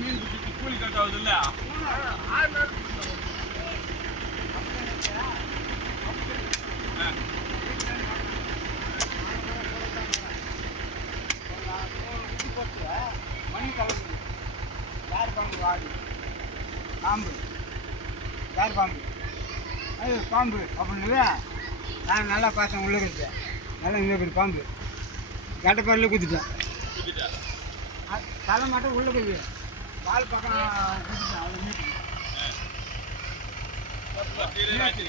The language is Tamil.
மீன் பிடிச்சி கூலி கட்டாவது இல்லை. மணி கலந்து யார் பாம்பு வாடி பாம்பு யார் பாம்பு அது பாம்பு அப்படின்னு நான் நல்லா பார்த்தேன். உள்ளே கொடுத்து நல்லா இங்கே போய் பாம்பு கட்டப்பாரில் குத்திட்டேன். தலை மட்டும் உள்ளே போய் பால் பக்கம் குத்திட்டேன். அது